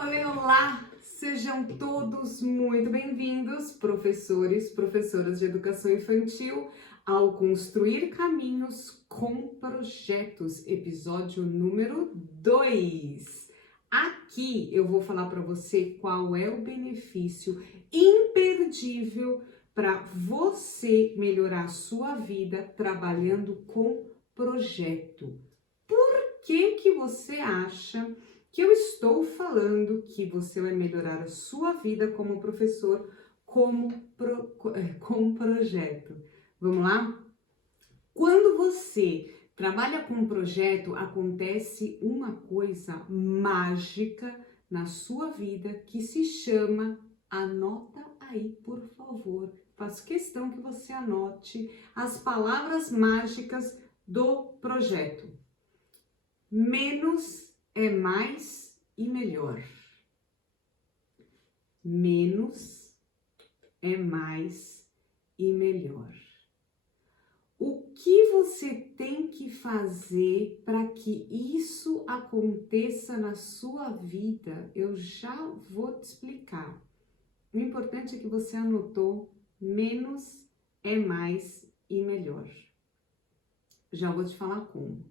Olá! Sejam todos muito bem-vindos, professores, professoras de educação infantil, ao Construir Caminhos com Projetos, episódio número 2. Aqui eu vou falar para você qual é o benefício imperdível para você melhorar a sua vida trabalhando com projeto. Por que você acha que eu estou falando que você vai melhorar a sua vida como professor com projeto? Vamos lá? Quando você trabalha com um projeto, acontece uma coisa mágica na sua vida que se chama, anota aí, por favor. Faço questão que você anote as palavras mágicas do projeto. Menos é mais e melhor. Menos é mais e melhor. O que você tem que fazer para que isso aconteça na sua vida? Eu já vou te explicar. O importante é que você anotou menos é mais e melhor. Já vou te falar como.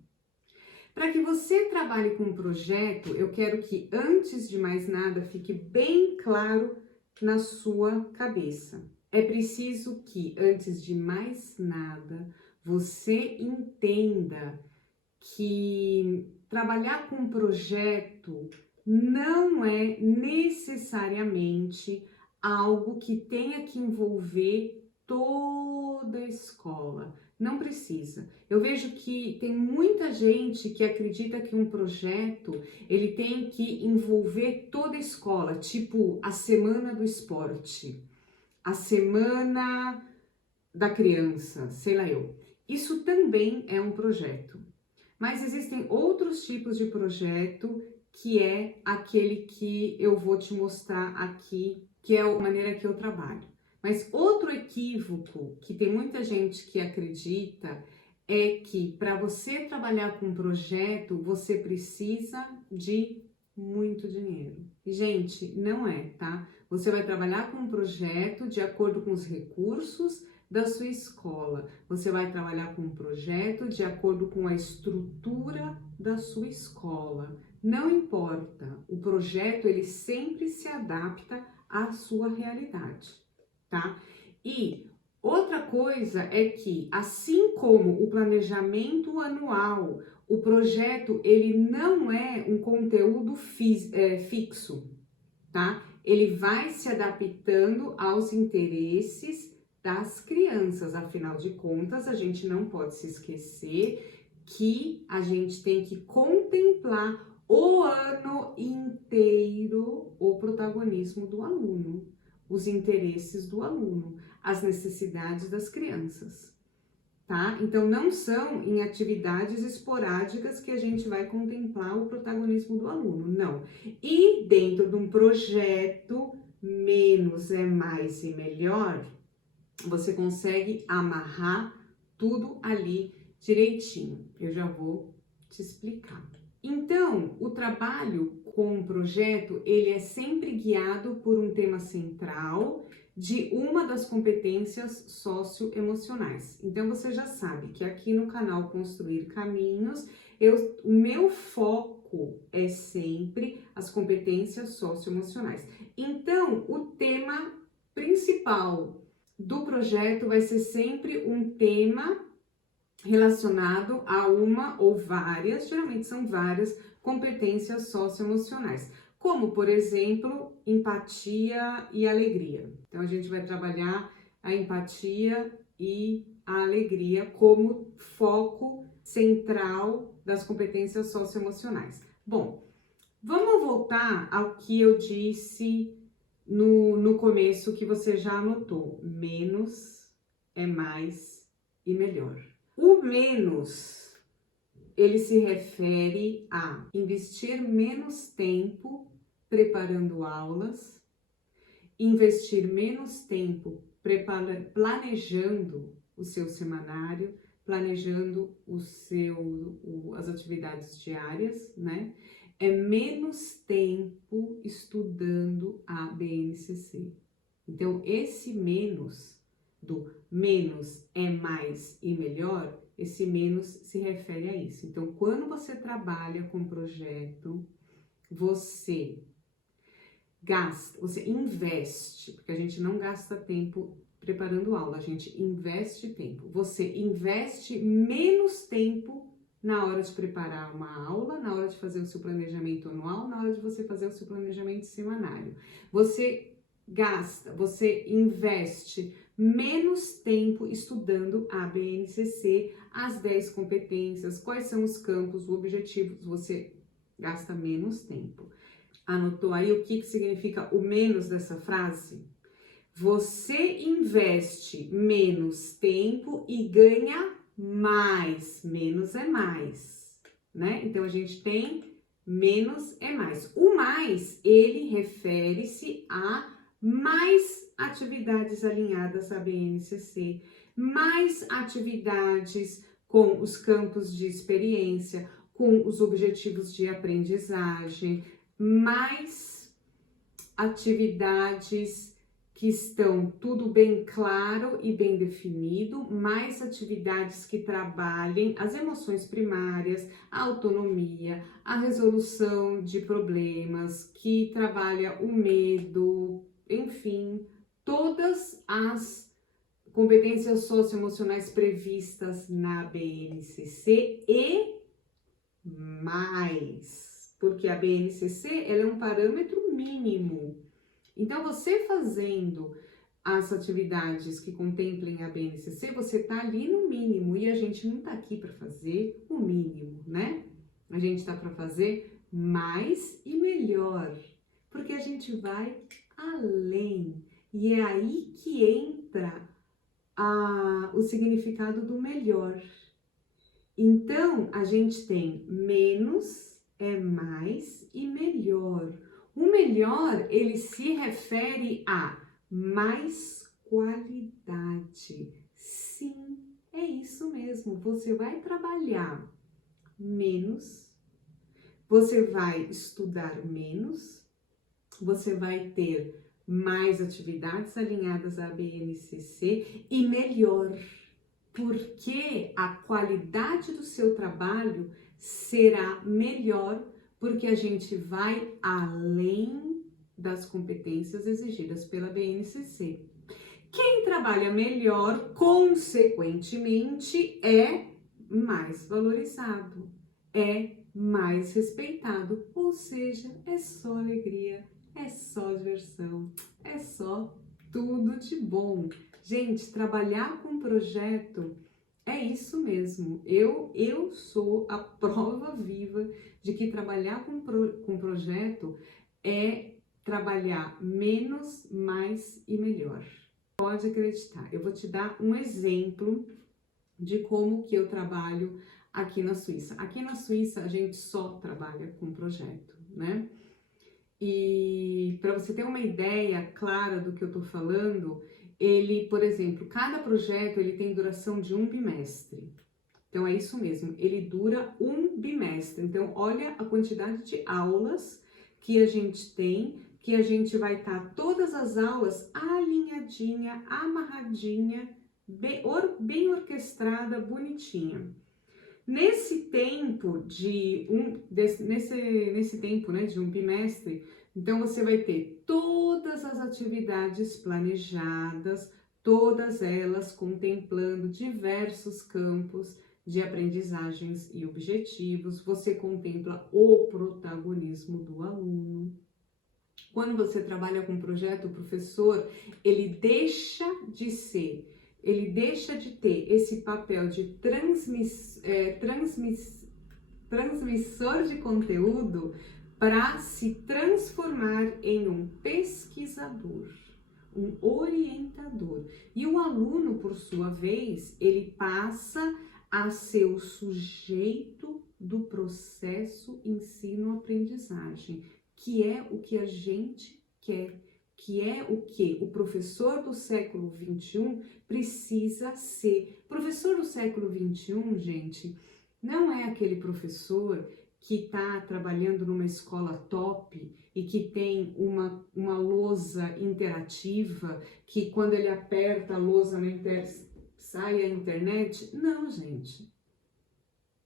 Para que você trabalhe com um projeto, eu quero que, antes de mais nada, fique bem claro na sua cabeça. É preciso que, antes de mais nada, você entenda que trabalhar com um projeto não é necessariamente algo que tenha que envolver toda a escola. Não precisa. Eu vejo que tem muita gente que acredita que um projeto ele tem que envolver toda a escola, tipo a semana do esporte, a semana da criança, sei lá eu. Isso também é um projeto. Mas existem outros tipos de projeto que é aquele que eu vou te mostrar aqui, que é a maneira que eu trabalho. Mas outro equívoco que tem muita gente que acredita é que para você trabalhar com um projeto, você precisa de muito dinheiro. E, gente, não é, tá? Você vai trabalhar com um projeto de acordo com os recursos da sua escola. Você vai trabalhar com um projeto de acordo com a estrutura da sua escola. Não importa, o projeto ele sempre se adapta à sua realidade, tá? E outra coisa é que, assim como o planejamento anual, o projeto ele não é um conteúdo fixo, tá? Ele vai se adaptando aos interesses das crianças. Afinal de contas, a gente não pode se esquecer que a gente tem que contemplar o ano inteiro o protagonismo do aluno, os interesses do aluno, as necessidades das crianças, tá? Então, não são em atividades esporádicas que a gente vai contemplar o protagonismo do aluno, não. E dentro de um projeto, menos é mais e melhor, você consegue amarrar tudo ali direitinho. Eu já vou te explicar. Então, o trabalho com um projeto, ele é sempre guiado por um tema central de uma das competências socioemocionais. Então, você já sabe que aqui no canal Construir Caminhos, o meu foco é sempre as competências socioemocionais. Então, o tema principal do projeto vai ser sempre um tema relacionado a uma ou várias, geralmente são várias, competências socioemocionais, como, por exemplo, empatia e alegria. Então, a gente vai trabalhar a empatia e a alegria como foco central das competências socioemocionais. Bom, vamos voltar ao que eu disse no começo, que você já anotou. Menos é mais e melhor. O menos, ele se refere a investir menos tempo preparando aulas, investir menos tempo planejando o seu semanário, planejando as atividades diárias, né? é menos tempo estudando a BNCC. Então, esse menos, do menos é mais e melhor, esse menos se refere a isso. Então, quando você trabalha com projeto, você gasta, você investe, porque a gente não gasta tempo preparando aula, a gente investe tempo. Você investe menos tempo na hora de preparar uma aula, na hora de fazer o seu planejamento anual, na hora de você fazer o seu planejamento semanário. Você gasta, você investe menos tempo estudando a BNCC, as 10 competências, quais são os campos, os objetivos, você gasta menos tempo. Anotou aí o que significa o menos dessa frase? Você investe menos tempo e ganha mais. Menos é mais, né? Então, a gente tem menos é mais. O mais, ele refere-se a mais atividades alinhadas à BNCC, mais atividades com os campos de experiência, com os objetivos de aprendizagem, mais atividades que estão tudo bem claro e bem definido, mais atividades que trabalhem as emoções primárias, a autonomia, a resolução de problemas, que trabalha o medo, enfim, todas as competências socioemocionais previstas na BNCC e mais, porque a BNCC ela é um parâmetro mínimo. Então, você fazendo as atividades que contemplem a BNCC, você tá ali no mínimo, e a gente não tá aqui para fazer o mínimo, né? A gente tá para fazer mais e melhor, porque a gente vai além, e é aí que entra o significado do melhor. Então, a gente tem menos é mais e melhor. O melhor, ele se refere a mais qualidade. Sim, é isso mesmo. Você vai trabalhar menos, você vai estudar menos, você vai ter mais atividades alinhadas à BNCC e melhor, porque a qualidade do seu trabalho será melhor, porque a gente vai além das competências exigidas pela BNCC. Quem trabalha melhor, consequentemente, é mais valorizado, é mais respeitado, ou seja, é só alegria, é só diversão, é só tudo de bom. Gente, trabalhar com projeto é isso mesmo. Eu sou a prova viva de que trabalhar com projeto é trabalhar menos, mais e melhor. Pode acreditar. Eu vou te dar um exemplo de como que eu trabalho aqui na Suíça. Aqui na Suíça a gente só trabalha com projeto, né? E para você ter uma ideia clara do que eu tô falando, ele, por exemplo, cada projeto ele tem duração de 1 bimestre. Então é isso mesmo, ele dura 1 bimestre. Então olha a quantidade de aulas que a gente tem, que a gente vai estar todas as aulas alinhadinha, amarradinha, bem orquestrada, bonitinha. Nesse tempo nesse tempo, né, de 1 bimestre, então você vai ter todas as atividades planejadas, todas elas contemplando diversos campos de aprendizagens e objetivos. Você contempla o protagonismo do aluno. Quando você trabalha com projeto, o professor, ele deixa de ter esse papel de transmissor de conteúdo para se transformar em um pesquisador, um orientador. E o aluno, por sua vez, ele passa a ser o sujeito do processo ensino-aprendizagem, que é o que a gente quer, que é o que o professor do século XXI precisa ser. Professor do século XXI, gente, não é aquele professor que está trabalhando numa escola top e que tem uma lousa interativa, que quando ele aperta a lousa sai a internet? Não, gente.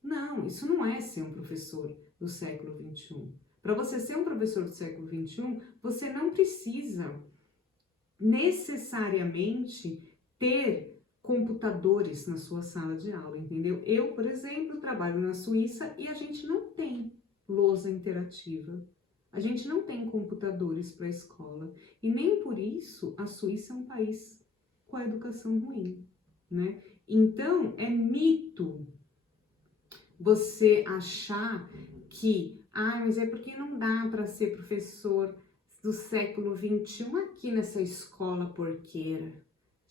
Não, isso não é ser um professor do século XXI. Para você ser um professor do século XXI, você não precisa necessariamente ter computadores na sua sala de aula, entendeu? Eu, por exemplo, trabalho na Suíça e a gente não tem lousa interativa. A gente não tem computadores para a escola. E nem por isso a Suíça é um país com a educação ruim, né? Então, é mito você achar que, mas é porque não dá para ser professor do século XXI aqui nessa escola porqueira.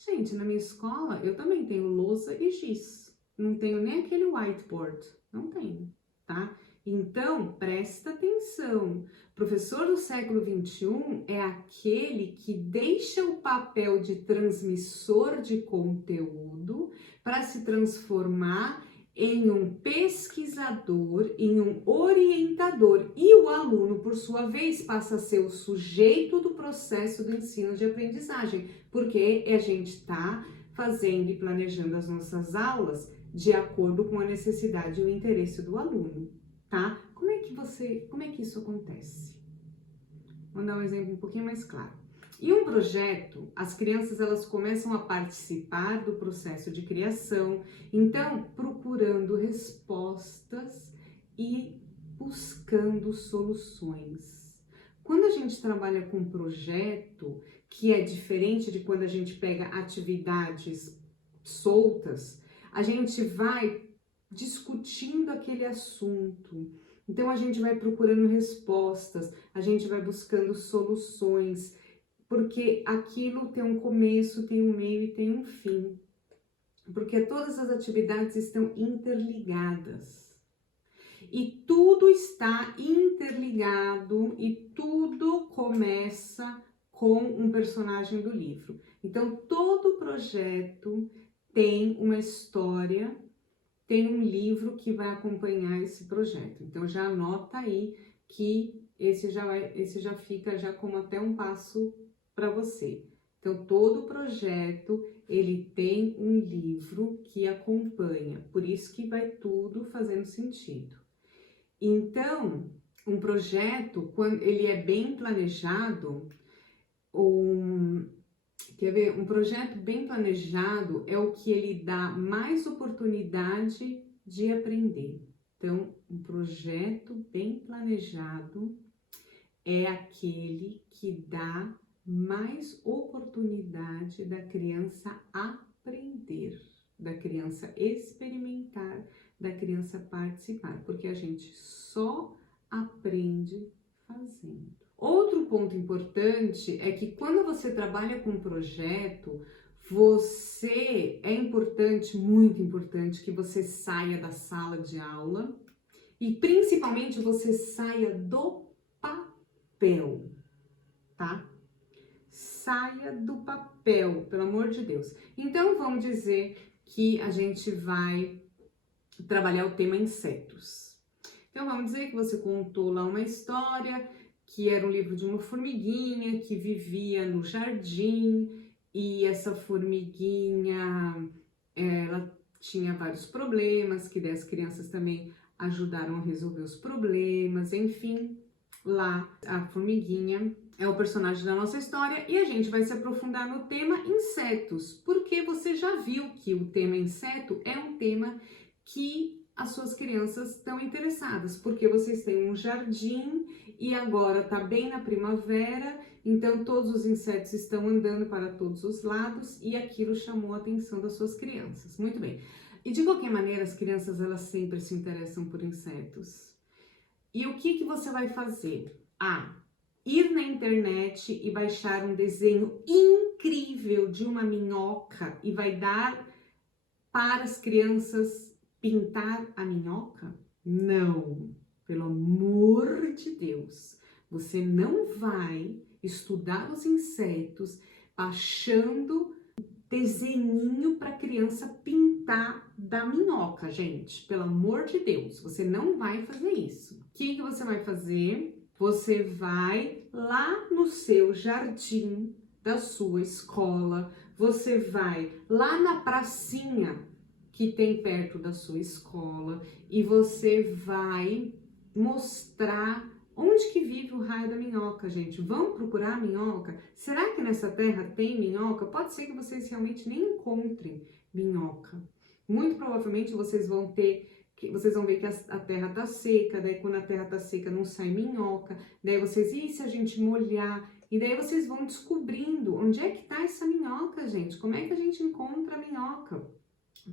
Gente, na minha escola eu também tenho lousa e giz. Não tenho nem aquele whiteboard. Não tenho, tá? Então, presta atenção. Professor do século XXI é aquele que deixa o papel de transmissor de conteúdo para se transformar em um pesquisador, em um orientador, e o aluno, por sua vez, passa a ser o sujeito do processo do ensino de aprendizagem, porque a gente está fazendo e planejando as nossas aulas de acordo com a necessidade e o interesse do aluno, tá? Como é que isso acontece? Vou dar um exemplo um pouquinho mais claro. Em um projeto, as crianças elas começam a participar do processo de criação, então procurando respostas e buscando soluções. Quando a gente trabalha com um projeto, que é diferente de quando a gente pega atividades soltas, a gente vai discutindo aquele assunto. Então a gente vai procurando respostas, a gente vai buscando soluções, porque aquilo tem um começo, tem um meio e tem um fim. Porque todas as atividades estão interligadas. E tudo está interligado e tudo começa com um personagem do livro. Então, todo projeto tem uma história, tem um livro que vai acompanhar esse projeto. Então, já anota aí que esse já fica já como até um passo para você. Então, todo projeto, ele tem um livro que acompanha, por isso que vai tudo fazendo sentido. Então, um projeto, quando ele é bem planejado, um projeto bem planejado é o que ele dá mais oportunidade de aprender. Então, um projeto bem planejado é aquele que dá mais oportunidade da criança aprender, da criança experimentar, da criança participar, porque a gente só aprende fazendo. Outro ponto importante é que quando você trabalha com um projeto, é importante, muito importante, que você saia da sala de aula e principalmente você saia do papel, tá? Saia do papel, pelo amor de Deus. Então, vamos dizer que a gente vai trabalhar o tema insetos. Então, vamos dizer que você contou lá uma história, que era um livro de uma formiguinha que vivia no jardim, e essa formiguinha, ela tinha vários problemas, que daí as crianças também ajudaram a resolver os problemas, enfim. Lá, a formiguinha é o personagem da nossa história e a gente vai se aprofundar no tema insetos, porque você já viu que o tema inseto é um tema que as suas crianças estão interessadas, porque vocês têm um jardim e agora tá bem na primavera, então todos os insetos estão andando para todos os lados e aquilo chamou a atenção das suas crianças. Muito bem. E de qualquer maneira, as crianças elas sempre se interessam por insetos. E o que você vai fazer? Ir na internet e baixar um desenho incrível de uma minhoca e vai dar para as crianças pintar a minhoca? Não, pelo amor de Deus. Você não vai estudar os insetos baixando desenhinho para criança pintar da minhoca, gente. Pelo amor de Deus, você não vai fazer isso. O que você vai fazer? Você vai lá no seu jardim da sua escola, você vai lá na pracinha que tem perto da sua escola e você vai mostrar onde que vive o raio da minhoca, gente. Vão procurar a minhoca? Será que nessa terra tem minhoca? Pode ser que vocês realmente nem encontrem minhoca. Muito provavelmente vocês vão ver que a terra tá seca, daí quando a terra tá seca não sai minhoca, daí vocês, e se a gente molhar? E daí vocês vão descobrindo onde é que tá essa minhoca, gente. Como é que a gente encontra a minhoca?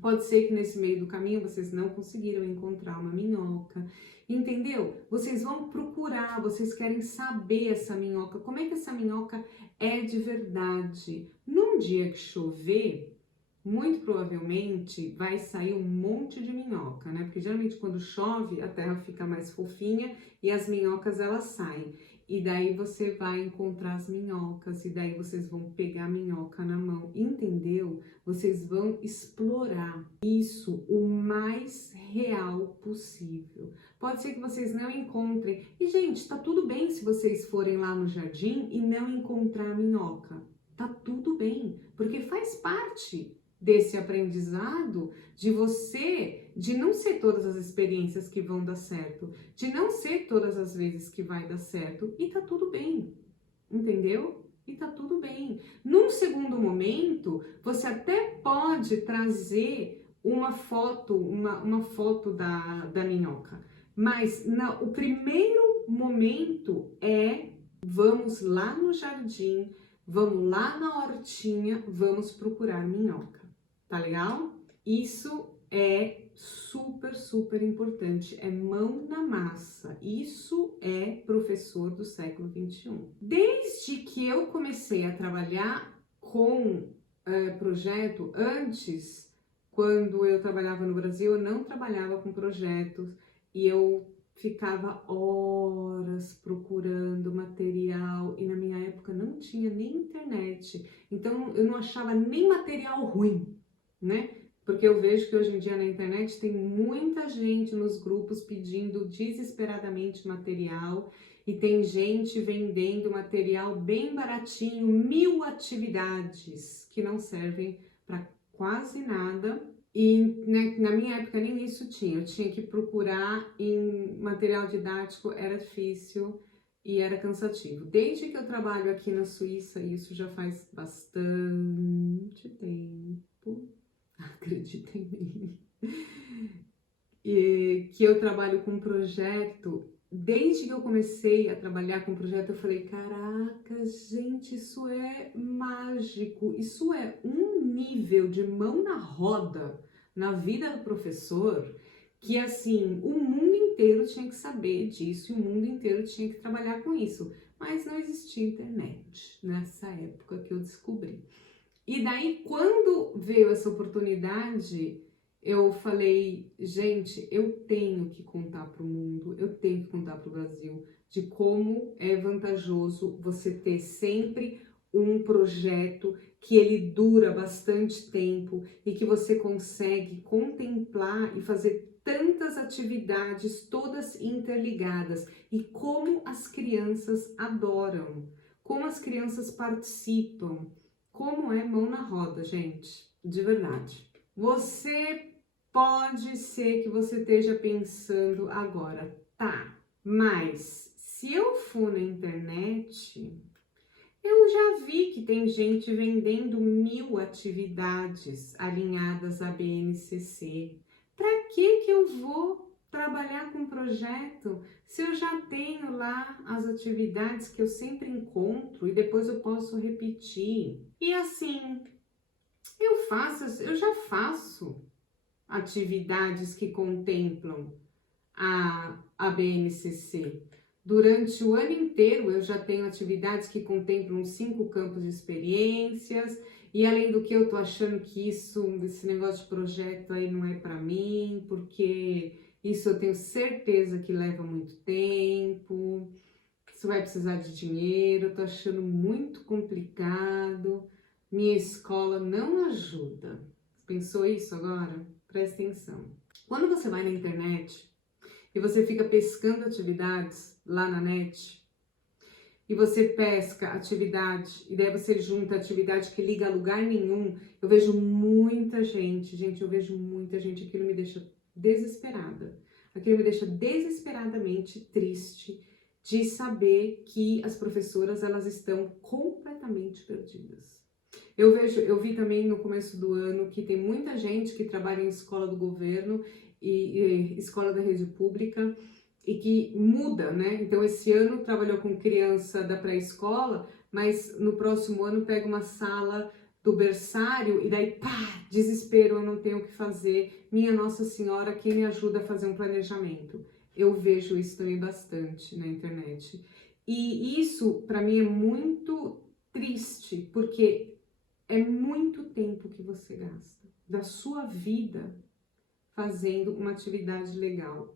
Pode ser que nesse meio do caminho vocês não conseguiram encontrar uma minhoca, entendeu? Vocês vão procurar, vocês querem saber essa minhoca, como é que essa minhoca é de verdade. Num dia que chover, muito provavelmente vai sair um monte de minhoca, né? Porque geralmente quando chove a terra fica mais fofinha e as minhocas elas saem. E daí você vai encontrar as minhocas e daí vocês vão pegar a minhoca na mão, entendeu? Vocês vão explorar isso o mais real possível. Pode ser que vocês não encontrem. E gente, tá tudo bem se vocês forem lá no jardim e não encontrar a minhoca. Tá tudo bem, porque faz parte desse aprendizado de você, de não ser todas as experiências que vão dar certo, de não ser todas as vezes que vai dar certo, e tá tudo bem, entendeu? E tá tudo bem. Num segundo momento, você até pode trazer uma foto da minhoca, mas o primeiro momento é vamos lá no jardim, vamos lá na hortinha, vamos procurar minhoca. Tá legal? Isso é super, super importante. É mão na massa. Isso é professor do século XXI. Desde que eu comecei a trabalhar com projeto, antes, quando eu trabalhava no Brasil, eu não trabalhava com projetos e eu ficava horas procurando material e na minha época não tinha nem internet, então eu não achava nem material ruim, né? Porque eu vejo que hoje em dia na internet tem muita gente nos grupos pedindo desesperadamente material e tem gente vendendo material bem baratinho, 1000 atividades que não servem para quase nada. E né, na minha época nem isso tinha, eu tinha que procurar em material didático, era difícil e era cansativo. Desde que eu trabalho aqui na Suíça, isso já faz bastante tempo, acreditem em mim, e que eu trabalho com projeto. Desde que eu comecei a trabalhar com projeto, eu falei, caraca, gente, isso é mágico, isso é um nível de mão na roda na vida do professor, que assim, o mundo inteiro tinha que saber disso, e o mundo inteiro tinha que trabalhar com isso, mas não existia internet nessa época que eu descobri. E daí, quando veio essa oportunidade, eu falei, gente, eu tenho que contar para o mundo, eu tenho que contar para o Brasil de como é vantajoso você ter sempre um projeto que ele dura bastante tempo e que você consegue contemplar e fazer tantas atividades todas interligadas e como as crianças adoram, como as crianças participam, como é mão na roda, gente, de verdade. Você pode ser que você esteja pensando agora, tá, mas se eu for na internet, eu já vi que tem gente vendendo 1000 atividades alinhadas à BNCC. Para que eu vou trabalhar com projeto se eu já tenho lá as atividades que eu sempre encontro e depois eu posso repetir? E assim, eu já faço atividades que contemplam a BNCC. Durante o ano inteiro eu já tenho atividades que contemplam 5 campos de experiências, e além do que eu tô achando que esse negócio de projeto aí não é para mim, porque isso eu tenho certeza que leva muito tempo, isso vai precisar de dinheiro, eu tô achando muito complicado. minha escola não ajuda. Pensou isso agora? Presta atenção. Quando você vai na internet e você fica pescando atividades lá na net, e você pesca atividade, e daí você junta atividade que liga a lugar nenhum, eu vejo muita gente, eu vejo muita gente, aquilo me deixa desesperada. Aquilo me deixa desesperadamente triste de saber que as professoras, elas estão completamente perdidas. Eu vi também no começo do ano que tem muita gente que trabalha em escola do governo e escola da rede pública, e que muda, né? Então, esse ano trabalhou com criança da pré-escola, mas no próximo ano pega uma sala do berçário e daí, pá, desespero, eu não tenho o que fazer. Minha Nossa Senhora, quem me ajuda a fazer um planejamento? Eu vejo isso também bastante na internet. E isso, para mim, é muito triste, porque é muito tempo que você gasta da sua vida fazendo uma atividade legal,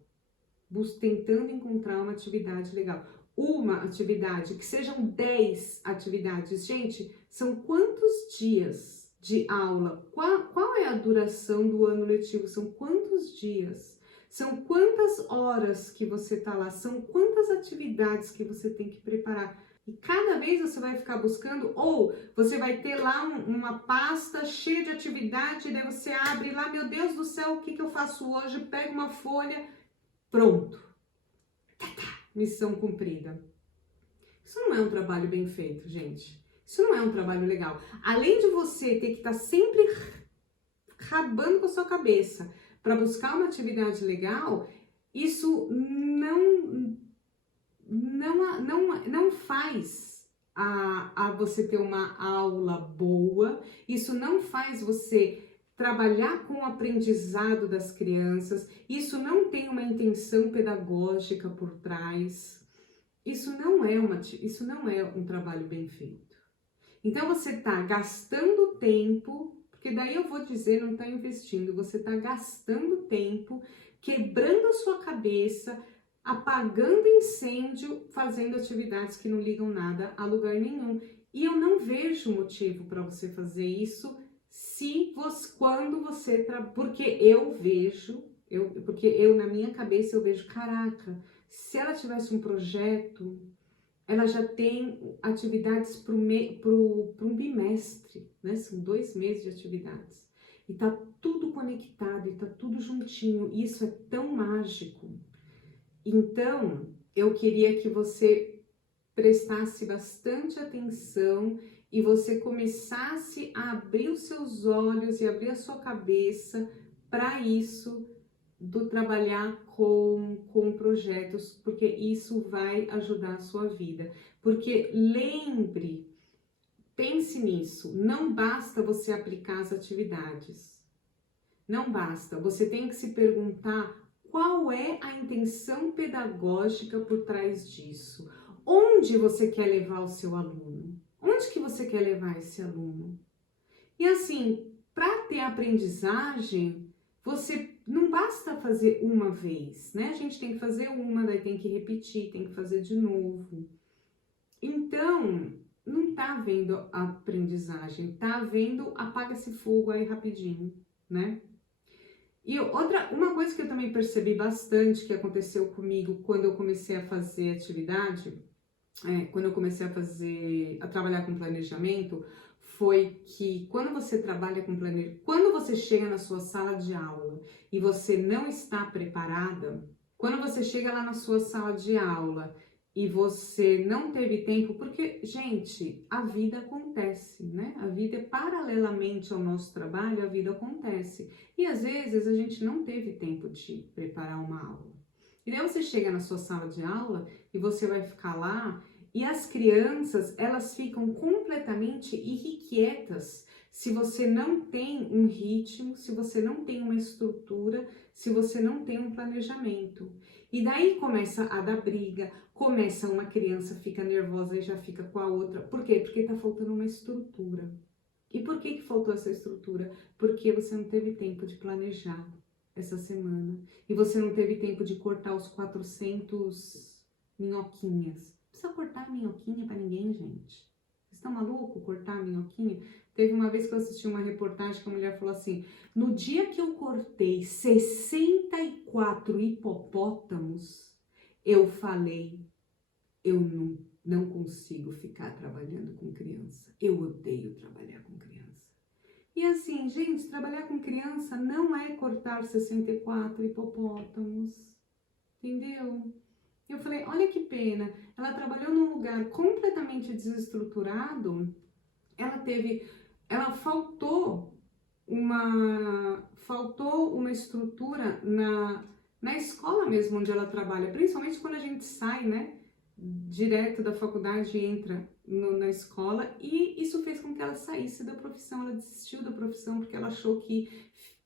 tentando encontrar uma atividade legal. Uma atividade, que sejam 10 atividades. Gente, são quantos dias de aula? Qual é a duração do ano letivo? São quantos dias? São quantas horas que você tá lá? São quantas atividades que você tem que preparar? E cada vez você vai ficar buscando, ou você vai ter lá uma pasta cheia de atividade, e daí você abre lá, meu Deus do céu, o que eu faço hoje? Pega uma folha, pronto. Missão cumprida. Isso não é um trabalho bem feito, gente. Isso não é um trabalho legal. Além de você ter que estar sempre rabando com a sua cabeça para buscar uma atividade legal, isso não faz a você ter uma aula boa, isso não faz você trabalhar com o aprendizado das crianças, isso não tem uma intenção pedagógica por trás, isso não é um trabalho bem feito. Então você está gastando tempo, porque daí eu vou dizer, não está investindo, você está gastando tempo, quebrando a sua cabeça, apagando incêndio, fazendo atividades que não ligam nada a lugar nenhum. E eu não vejo motivo para você fazer isso quando você porque eu vejo, porque eu na minha cabeça eu vejo, caraca, se ela tivesse um projeto, ela já tem atividades para um bimestre, né? São 2 meses de atividades. E tá tudo conectado, e tá tudo juntinho. E isso é tão mágico. Então, eu queria que você prestasse bastante atenção e você começasse a abrir os seus olhos e abrir a sua cabeça para isso, do trabalhar com projetos, porque isso vai ajudar a sua vida. Porque lembre, pense nisso, não basta você aplicar as atividades. Não basta, você tem que se perguntar qual é a intenção pedagógica por trás disso. Onde você quer levar o seu aluno? Onde que você quer levar esse aluno? E assim, para ter aprendizagem, você não basta fazer uma vez, né? A gente tem que fazer uma, daí tem que repetir, tem que fazer de novo. Então, não tá havendo aprendizagem, tá havendo apaga esse fogo aí rapidinho, né? E uma coisa que eu também percebi bastante que aconteceu comigo quando eu comecei a fazer atividade, quando eu comecei a trabalhar com planejamento, foi que quando você trabalha com planejamento, quando você chega na sua sala de aula e você não está preparada, quando você chega lá na sua sala de aula e você não teve tempo, porque, gente, a vida acontece, né? A vida é paralelamente ao nosso trabalho, a vida acontece. E às vezes a gente não teve tempo de preparar uma aula. E daí você chega na sua sala de aula e você vai ficar lá e as crianças, elas ficam completamente irrequietas se você não tem um ritmo, se você não tem uma estrutura, se você não tem um planejamento. E daí começa a dar briga, começa uma criança, fica nervosa e já fica com a outra. Por quê? Porque tá faltando uma estrutura. E por que faltou essa estrutura? Porque você não teve tempo de planejar essa semana. E você não teve tempo de cortar os 400 minhoquinhas. Não precisa cortar minhoquinha para ninguém, gente. Vocês Você tá maluco cortar a minhoquinha? Teve uma vez que eu assisti uma reportagem que a mulher falou assim, no dia que eu cortei 64 hipopótamos, eu falei, eu não consigo ficar trabalhando com criança. Eu odeio trabalhar com criança. E assim, gente, trabalhar com criança não é cortar 64 hipopótamos, entendeu? Eu falei, olha que pena, ela trabalhou num lugar completamente desestruturado, ela faltou uma estrutura na escola mesmo onde ela trabalha, principalmente quando a gente sai, né, direto da faculdade e entra na escola, e isso fez com que ela saísse da profissão, ela desistiu da profissão porque ela achou que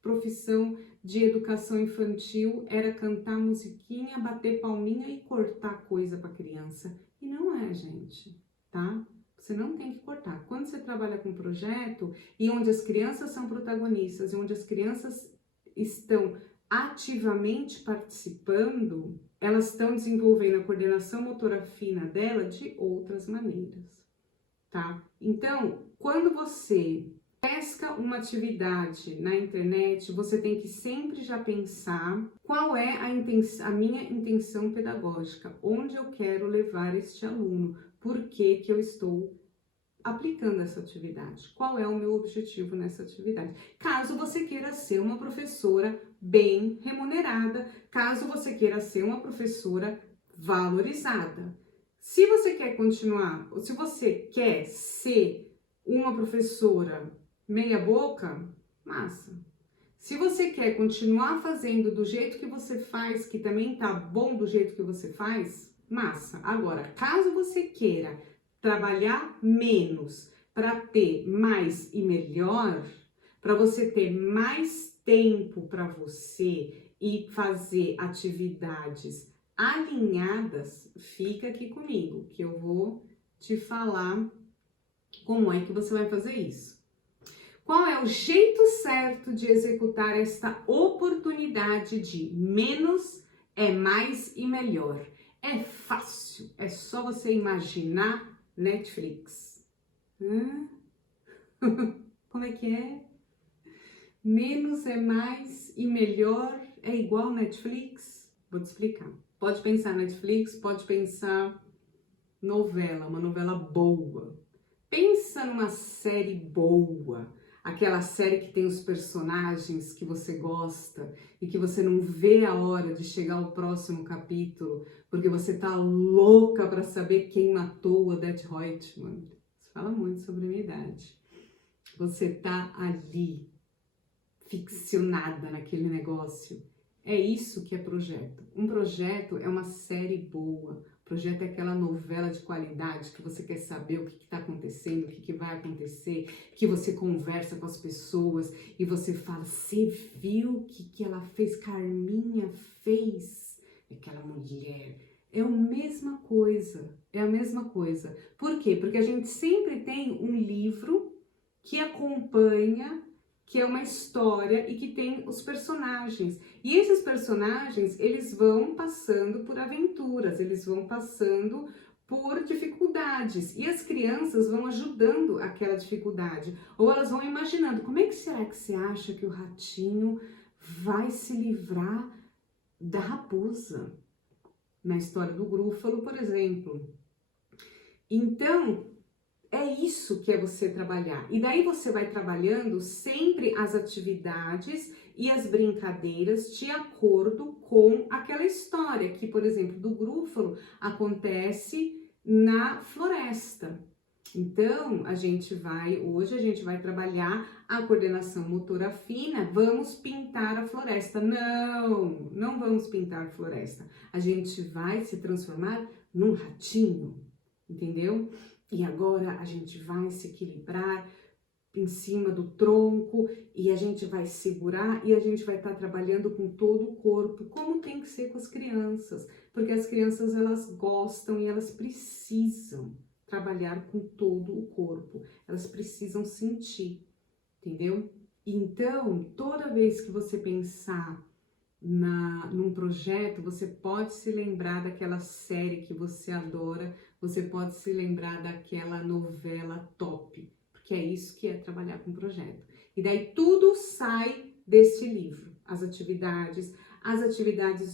profissão de educação infantil era cantar musiquinha, bater palminha e cortar coisa para criança. E não é, gente, tá? Você não tem que cortar. Quando você trabalha com projeto e onde as crianças são protagonistas e onde as crianças estão ativamente participando, elas estão desenvolvendo a coordenação motora fina dela de outras maneiras, tá? Então, quando você pesca uma atividade na internet, você tem que sempre já pensar qual é a minha intenção pedagógica, onde eu quero levar este aluno, por que que eu estou aplicando essa atividade, qual é o meu objetivo nessa atividade. Caso você queira ser uma professora bem remunerada, caso você queira ser uma professora valorizada. Se você quer continuar, ou se você quer ser uma professora meia boca, massa. Se você quer continuar fazendo do jeito que você faz, que também tá bom do jeito que você faz, massa. Agora, caso você queira trabalhar menos para ter mais e melhor, para você ter mais tempo para você e fazer atividades alinhadas, fica aqui comigo, que eu vou te falar como é que você vai fazer isso. Qual é o jeito certo de executar esta oportunidade de menos é mais e melhor? É fácil, é só você imaginar Netflix. Como é que é? Menos é mais e melhor é igual Netflix? Vou te explicar. Pode pensar Netflix, pode pensar novela, uma novela boa. Pensa numa série boa, aquela série que tem os personagens que você gosta e que você não vê a hora de chegar ao próximo capítulo, porque você tá louca para saber quem matou o Odette Roitman. Isso fala muito sobre a minha idade. Você tá ali, ficcionada naquele negócio. É isso que é projeto. Um projeto é uma série boa. Projeto é aquela novela de qualidade que você quer saber o que está acontecendo, o que vai acontecer, que você conversa com as pessoas e você fala, você viu o que ela fez, Carminha fez? Aquela mulher. É a mesma coisa, é a mesma coisa. Por quê? Porque a gente sempre tem um livro que acompanha, que é uma história e que tem os personagens. E esses personagens, eles vão passando por aventuras, eles vão passando por dificuldades. E as crianças vão ajudando aquela dificuldade. Ou elas vão imaginando, como é que será que você acha que o ratinho vai se livrar da raposa? Na história do Grúfalo, por exemplo. Então, é isso que é você trabalhar. E daí você vai trabalhando sempre as atividades e as brincadeiras de acordo com aquela história, que, por exemplo, do Grúfalo acontece na floresta. Então, hoje a gente vai trabalhar a coordenação motora fina, vamos pintar a floresta. Não, não vamos pintar a floresta. A gente vai se transformar num ratinho, entendeu? E agora a gente vai se equilibrar em cima do tronco e a gente vai segurar e a gente vai estar trabalhando com todo o corpo, como tem que ser com as crianças, porque as crianças elas gostam e elas precisam trabalhar com todo o corpo, elas precisam sentir, entendeu? Então, toda vez que você pensar num projeto, você pode se lembrar daquela série que você adora, você pode se lembrar daquela novela top, porque é isso que é trabalhar com projeto. E daí tudo sai desse livro, as atividades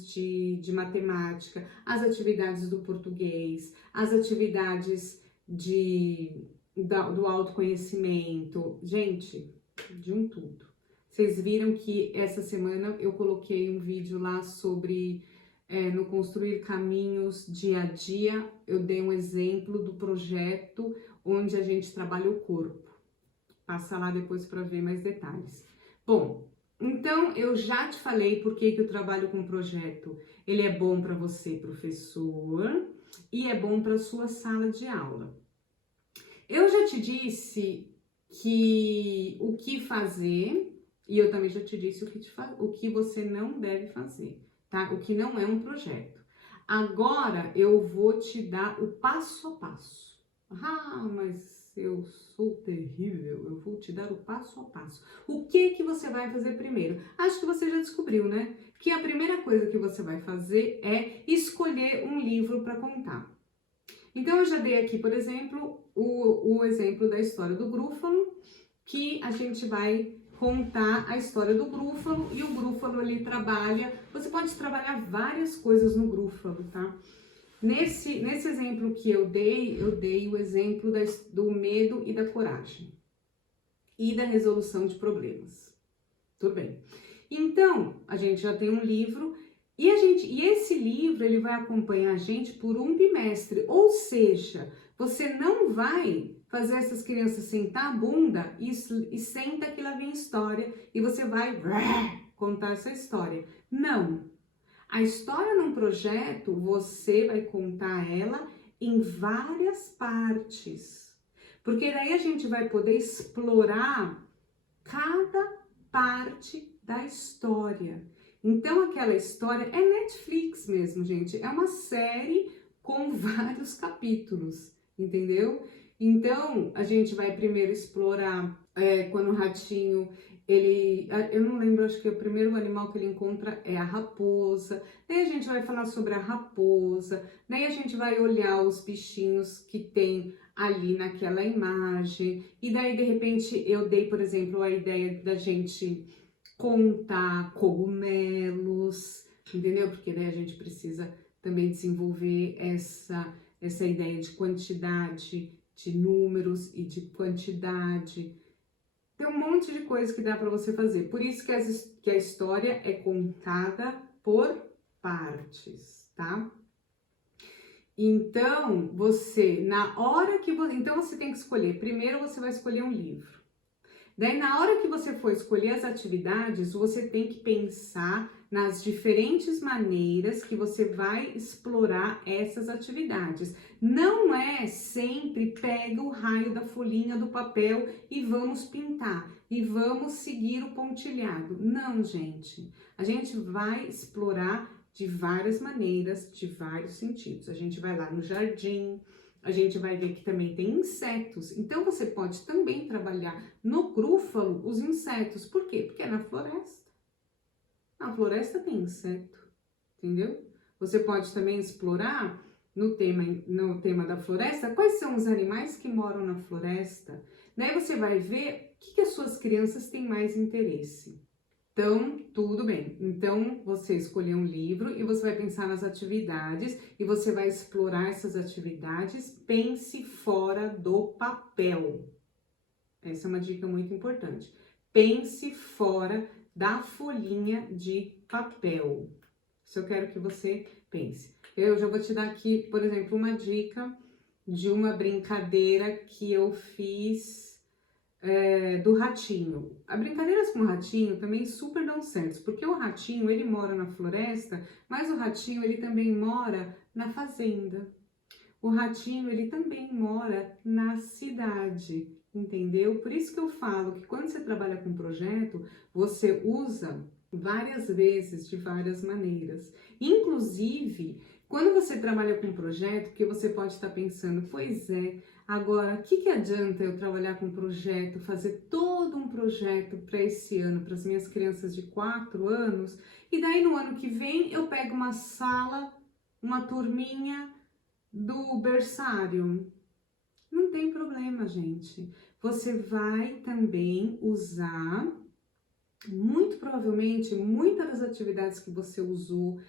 de matemática, as atividades do português, as atividades do autoconhecimento, gente, de um tudo. Vocês viram que essa semana eu coloquei um vídeo lá sobre no Construir Caminhos Dia a Dia, eu dei um exemplo do projeto onde a gente trabalha o corpo. Passa lá depois para ver mais detalhes. Bom, então eu já te falei por que eu trabalho com projeto. Ele é bom para você, professor, e é bom para sua sala de aula. Eu já te disse o que fazer, e eu também já te disse o que você não deve fazer, tá? O que não é um projeto. Agora eu vou te dar o passo a passo. Ah, mas eu sou terrível, eu vou te dar o passo a passo. O que você vai fazer primeiro? Acho que você já descobriu, né? Que a primeira coisa que você vai fazer é escolher um livro para contar. Então, eu já dei aqui, por exemplo, o exemplo da história do Grúfalo, que a gente vai contar a história do Grúfalo, e o Grúfalo ele trabalha, você pode trabalhar várias coisas no Grúfalo, tá? Nesse exemplo que eu dei o exemplo do medo e da coragem, e da resolução de problemas. Tudo bem. Então, a gente já tem um livro, e esse livro ele vai acompanhar a gente por um bimestre, ou seja, você não vai fazer essas crianças sentar a bunda e senta que lá vem história e você vai contar essa história. Não. A história num projeto, você vai contar ela em várias partes, porque daí a gente vai poder explorar cada parte da história. Então, aquela história é Netflix mesmo, gente. É uma série com vários capítulos, entendeu? Então, a gente vai primeiro explorar quando o ratinho, eu não lembro, acho que o primeiro animal que ele encontra é a raposa. Daí a gente vai falar sobre a raposa. Daí a gente vai olhar os bichinhos que tem ali naquela imagem. E daí, de repente, eu dei, por exemplo, a ideia da gente contar cogumelos, entendeu? Porque daí a gente precisa também desenvolver essa ideia de quantidade, de números e de quantidade. Tem um monte de coisa que dá para você fazer. Por isso que a história é contada por partes, tá? Então, então você tem que escolher. Primeiro você vai escolher um livro. Daí, na hora que você for escolher as atividades, você tem que pensar nas diferentes maneiras que você vai explorar essas atividades. Não é sempre pega o raio da folhinha do papel e vamos pintar, e vamos seguir o pontilhado. Não, gente. A gente vai explorar de várias maneiras, de vários sentidos. A gente vai lá no jardim, a gente vai ver que também tem insetos. Então, você pode também trabalhar no Grúfalo os insetos. Por quê? Porque é na floresta. Na floresta tem inseto, entendeu? Você pode também explorar no tema da floresta quais são os animais que moram na floresta. Daí você vai ver o que as suas crianças têm mais interesse. Então, tudo bem. Então, você escolheu um livro e você vai pensar nas atividades e você vai explorar essas atividades. Pense fora do papel. Essa é uma dica muito importante. Pense fora da folhinha de papel. Isso eu quero que você pense. Eu já vou te dar aqui, por exemplo, uma dica de uma brincadeira que eu fiz do ratinho. As brincadeiras com o ratinho também super dão certo, porque o ratinho, ele mora na floresta, mas o ratinho, ele também mora na fazenda. O ratinho, ele também mora na cidade, entendeu? Por isso que eu falo que quando você trabalha com projeto, você usa várias vezes, de várias maneiras. Inclusive, quando você trabalha com projeto, porque você pode estar pensando, pois é, agora, o que adianta eu trabalhar com projeto, fazer todo um projeto para esse ano, para as minhas crianças de 4 anos, e daí no ano que vem eu pego uma sala, uma turminha do berçário? Não tem problema, gente. Você vai também usar, muito provavelmente, muitas das atividades que você usou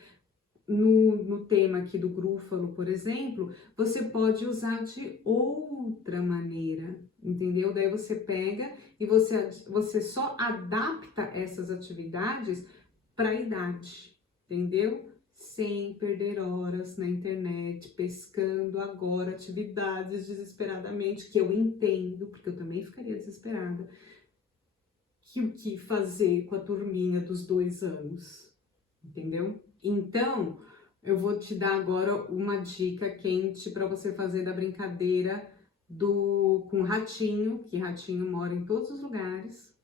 no tema aqui do grúfalo, por exemplo, você pode usar de outra maneira, entendeu? Daí você pega e você só adapta essas atividades para a idade, entendeu? Sem perder horas na internet, pescando agora atividades desesperadamente, que eu entendo, porque eu também ficaria desesperada, que o que fazer com a turminha dos 2 anos, entendeu? Então, eu vou te dar agora uma dica quente para você fazer da brincadeira com ratinho, que ratinho mora em todos os lugares.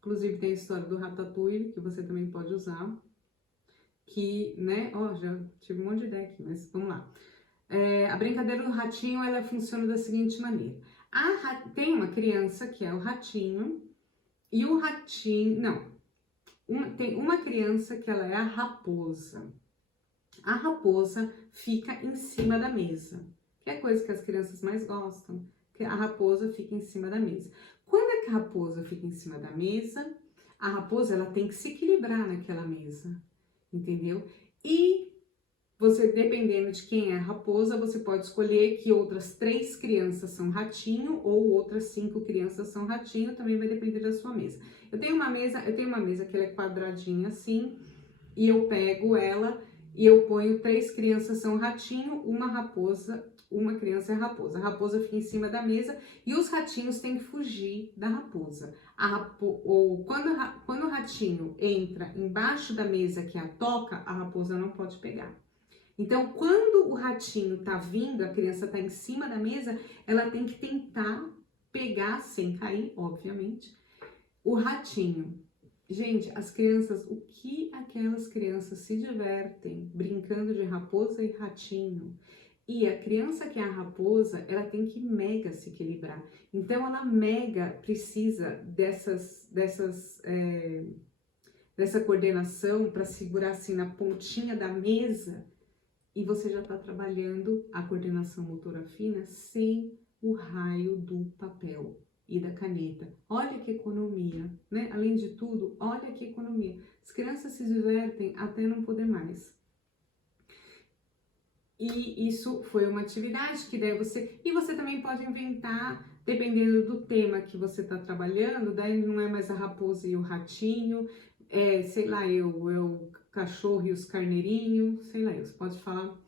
Inclusive tem a história do Ratatouille, que você também pode usar. Que, né, ó, já tive um monte de ideia aqui, mas vamos lá. A brincadeira do ratinho, ela funciona da seguinte maneira. Tem uma criança que é o ratinho, e o ratinho, tem uma criança que ela é a raposa. A raposa fica em cima da mesa, que é a coisa que as crianças mais gostam, que a raposa fica em cima da mesa. Quando é que a raposa fica em cima da mesa, a raposa ela tem que se equilibrar naquela mesa, entendeu? E você, dependendo de quem é a raposa, você pode escolher que outras 3 crianças são ratinho ou outras 5 crianças são ratinho, também vai depender da sua mesa. Eu tenho uma mesa que ela é quadradinha assim, e eu pego ela e eu ponho 3 crianças são ratinho, uma criança é raposa. A raposa fica em cima da mesa e os ratinhos têm que fugir da raposa. Quando o ratinho entra embaixo da mesa que a toca, a raposa não pode pegar. Então, quando o ratinho tá vindo, a criança tá em cima da mesa, ela tem que tentar pegar, sem cair, obviamente, o ratinho. Gente, as crianças, o que aquelas crianças se divertem brincando de raposa e ratinho. E a criança que é a raposa, ela tem que mega se equilibrar. Então, ela mega precisa dessa coordenação para segurar assim na pontinha da mesa. E você já está trabalhando a coordenação motora fina sem o raio do papel e da caneta. Olha que economia, né? Além de tudo, olha que economia. As crianças se divertem até não poder mais. E isso foi uma atividade que daí E você também pode inventar, dependendo do tema que você está trabalhando, daí não é mais a raposa e o ratinho, sei lá, o cachorro e os carneirinhos, sei lá, você pode falar.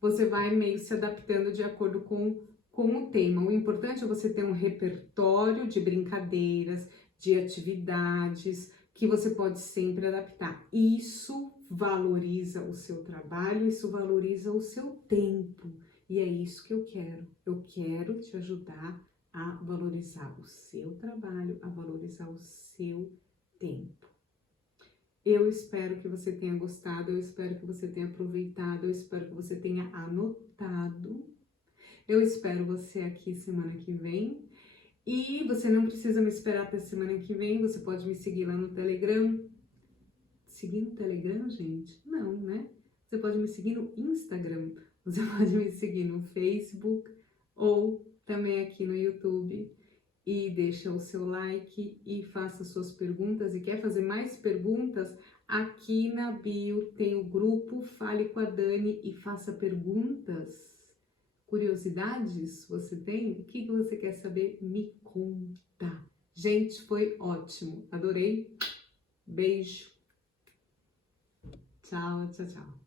Você vai meio se adaptando de acordo com o tema. O importante é você ter um repertório de brincadeiras, de atividades, que você pode sempre adaptar. Isso valoriza o seu trabalho, isso valoriza o seu tempo. E é isso que eu quero. Eu quero te ajudar a valorizar o seu trabalho, a valorizar o seu tempo. Eu espero que você tenha gostado, eu espero que você tenha aproveitado, eu espero que você tenha anotado. Eu espero você aqui semana que vem. E você não precisa me esperar até semana que vem, você pode me seguir lá no Telegram. Seguir no Telegram, gente? Não, né? Você pode me seguir no Instagram, você pode me seguir no Facebook ou também aqui no YouTube. E deixa o seu like e faça suas perguntas. E quer fazer mais perguntas? Aqui na bio tem o grupo Fale com a Dani e faça perguntas. Curiosidades você tem? O que você quer saber? Me conta. Gente, foi ótimo. Adorei. Beijo. Tchau, tchau, tchau.